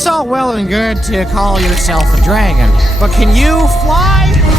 It's all well and good to call yourself a dragon, but can you fly?